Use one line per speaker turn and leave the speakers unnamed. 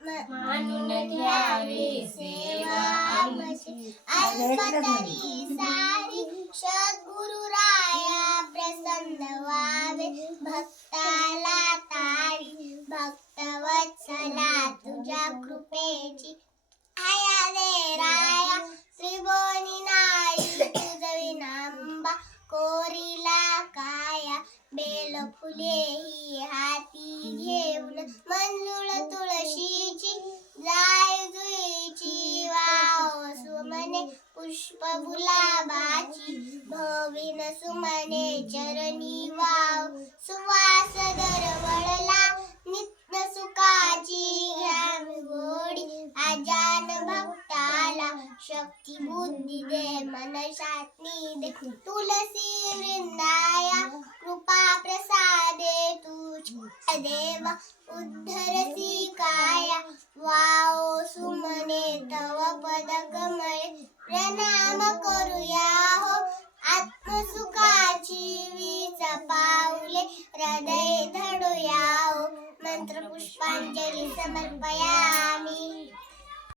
म्हणून घ्यावी सेवा आमची अल्पतरी सारी सद्गुरु राया प्रसन्न व्हावे भक्ताला तारी भक्त वत्सला तुझ्या कृपेची आया दे राया त्रिभुवनी नाई तुझवी नांबा कोरीला काया बेल फुले ही हाती घेऊन मंजुळ तुळशीची जाय जुईची वाव सुमने पुष्प गुलाबाची भविन सुमने चरणी वाव. सुवास दरवळला नित्य सुखाची घ्यावी गोडी आजान भक्ताला शक्ती बुद्धी दे मन शांती दे. तुलसी वृंदाया कृपा प्रसादे तुझ देवा. उद्धरसी काया वाओ सुमने तव पद कमळे प्रणाम మంత్రపుష్పాంజలి సమర్పయా